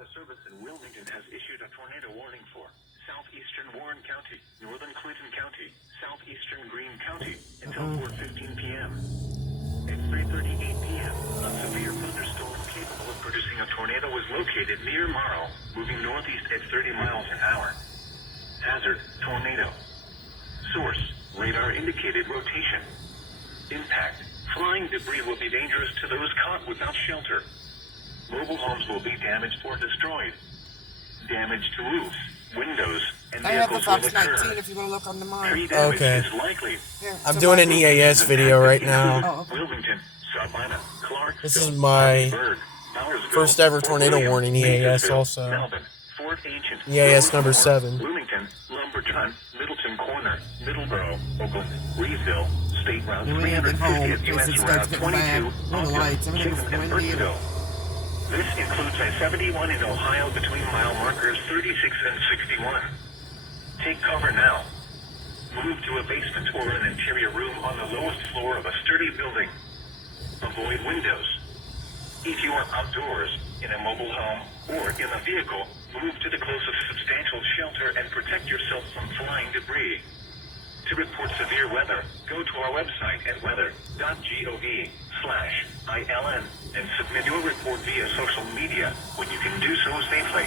Weather Service in Wilmington has issued a tornado warning for southeastern Warren County, northern Clinton County, southeastern Greene County until 4:15 p.m. At 3:38 p.m., a severe thunderstorm capable of producing a tornado was located near Morrow, moving northeast at 30 miles an hour. Hazard, tornado. Source, radar indicated rotation. Impact, flying debris will be dangerous to those caught without shelter. Mobile homes will be damaged or destroyed. Damage to roofs, windows, and I have the vehicles will Fox occur. 19 if you want to look on the mine. Tree damage Okay. is likely. Here, I'm so doing my- an EAS video right now. Oh, okay. Wilmington, Savannah, Clarksville, This is my Bird, Bowersville, first ever Fort tornado William, warning EAS Maysville, also. Melvin, Fort Ancient, EAS number Rosemont, 7. Bloomington, Lumberton, Middleton Corner, Middleborough, Oakland, Reevesville, State Route You ain't at 350 home, US places Route starts getting bad. 22, All the lights, Ogden, everything's Kingman, and windy. Burkeville. This includes I-71 in Ohio between mile markers 36 and 61. Take cover now. Move to a basement or an interior room on the lowest floor of a sturdy building. Avoid windows. If you are outdoors, in a mobile home, or in a vehicle, move to the closest substantial shelter and protect yourself from flying debris. To report severe weather, go to our website at weather.gov/ILN and submit your report via social media when you can do so safely.